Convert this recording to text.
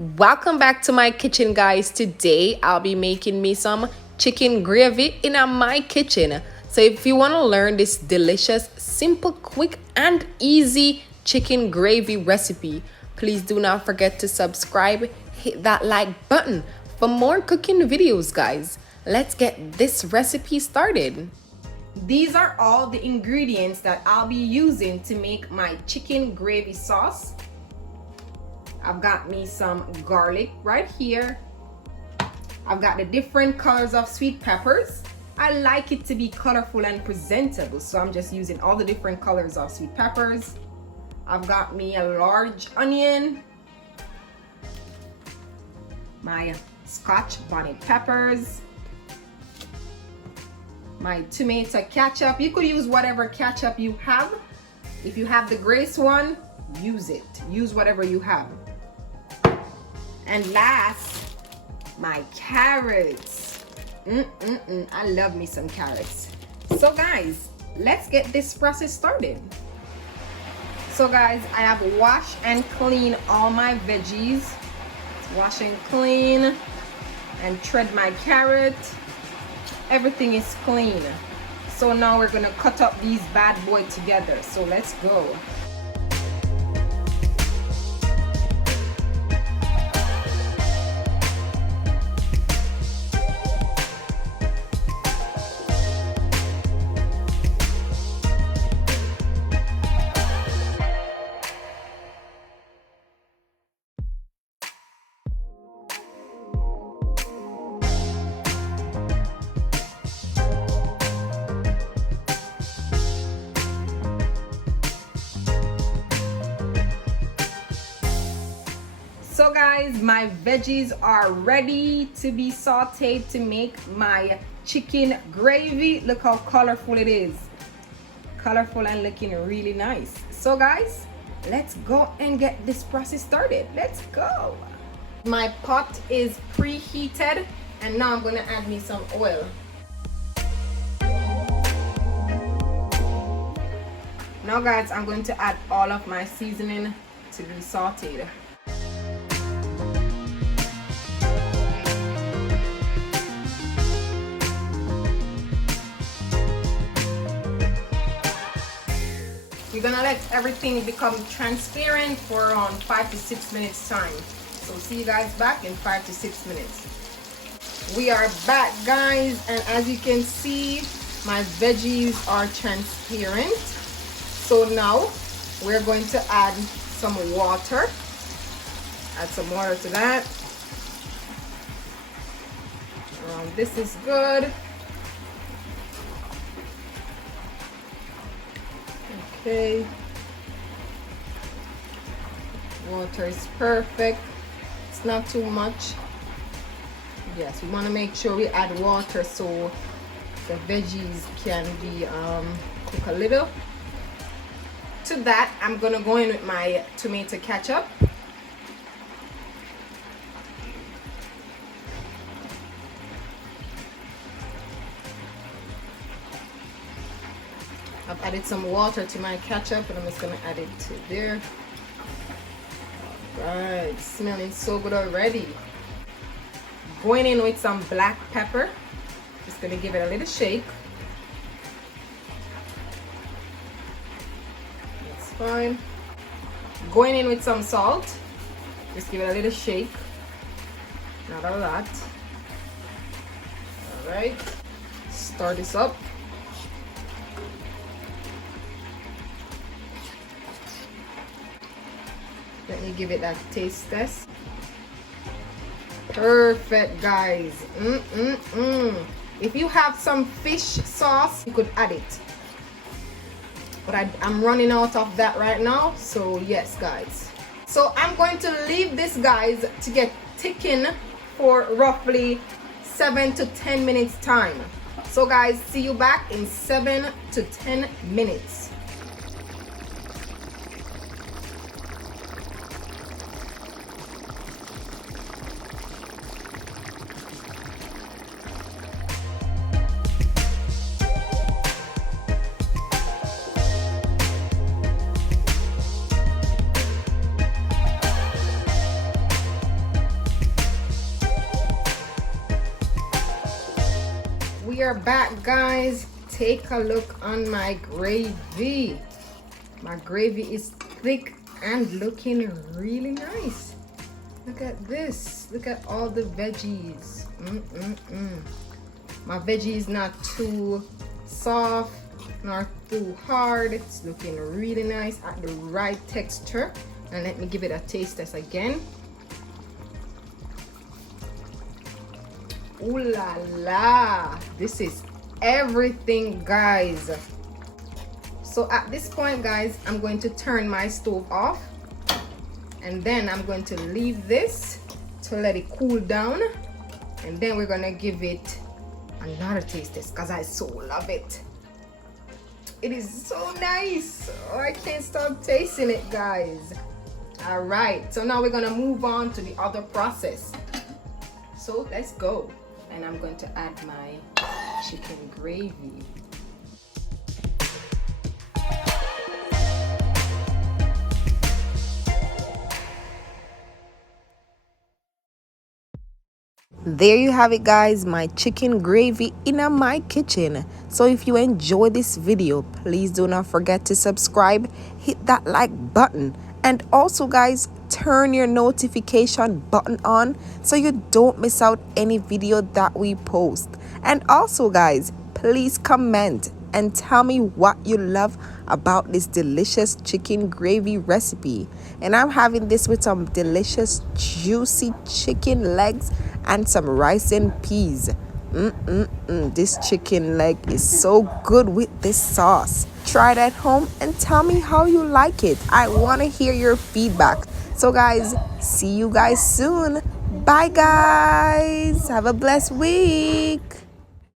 Welcome back to my kitchen, guys. Today I'll be making me some chicken gravy in my kitchen. So if you want to learn this delicious, simple, quick and easy chicken gravy recipe, please do not forget to subscribe, hit that like button for more cooking videos, guys. Let's get this recipe started. These are all the ingredients that I'll be using to make my chicken gravy sauce. I've got me some garlic right here. I've got the different colors of sweet peppers. I like it to be colorful and presentable, so I'm just using all the different colors of sweet peppers. I've got me a large onion, my Scotch bonnet peppers, my tomato ketchup. You could use whatever ketchup you have. If you have the Grace one, use it. Use whatever you have. And last, my carrots. I love me some carrots. So guys, let's get this process started. So guys, I have washed and cleaned all my veggies. Wash and clean and shred my carrot. Everything is clean. So now we're gonna cut up these bad boy together. So let's go. So guys, my veggies are ready to be sauteed to make my chicken gravy. Look how colorful it is. Colorful and looking really nice. So guys, let's go and get this process started. Let's go. My pot is preheated and now I'm going to add me some oil. Now guys, I'm going to add all of my seasoning to be sauteed. You're gonna let everything become transparent for around 5 to 6 minutes time. So see you guys back in 5 to 6 minutes. We are back, guys, and as you can see, my veggies are transparent. So now we're going to add some water. Add some water to that. This is good. Okay, water is perfect. It's not too much. Yes, we want to make sure we add water so the veggies can be cook a little. To that, I'm gonna go in with my tomato ketchup. I've added some water to my ketchup and I'm just gonna add it to there. Alright, smelling so good already. Going in with some black pepper. Just gonna give it a little shake. That's fine. Going in with some salt. Just give it a little shake. Not a lot. Alright. Stir this up. Let me give it that taste test. Perfect, guys. If you have some fish sauce, you could add it. But I'm running out of that right now. So yes, guys. So I'm going to leave this, guys, to get thickened for roughly 7 to 10 minutes time. So guys, see you back in 7 to 10 minutes. we are back, guys. Take a look on my gravy. My gravy is thick and looking really nice. Look at this. Look at all the veggies. My veggie is not too soft nor too hard. It's looking really nice at the right texture. And let me give it a taste test again. Ooh la la, this is everything, guys. So at this point, guys, I'm going to turn my stove off, and then I'm going to leave this to let it cool down, and then we're gonna give it another taste test because I so love it. It is so nice. Oh, I can't stop tasting it, guys. All right, so now we're gonna move on to the other process. So let's go. And I'm going to add my chicken gravy. There you have it, guys, my chicken gravy in my kitchen. So if you enjoy this video, please do not forget to subscribe, hit that like button, and also, guys, turn your notification button on so you don't miss out any video that we post. And also, guys, please comment and tell me what you love about this delicious chicken gravy recipe. And I'm having this with some delicious juicy chicken legs and some rice and peas. This chicken leg is so good with this sauce. Try it at home and tell me how you like it. I want to hear your feedback. So guys, see you guys soon. Bye guys. Have a blessed week.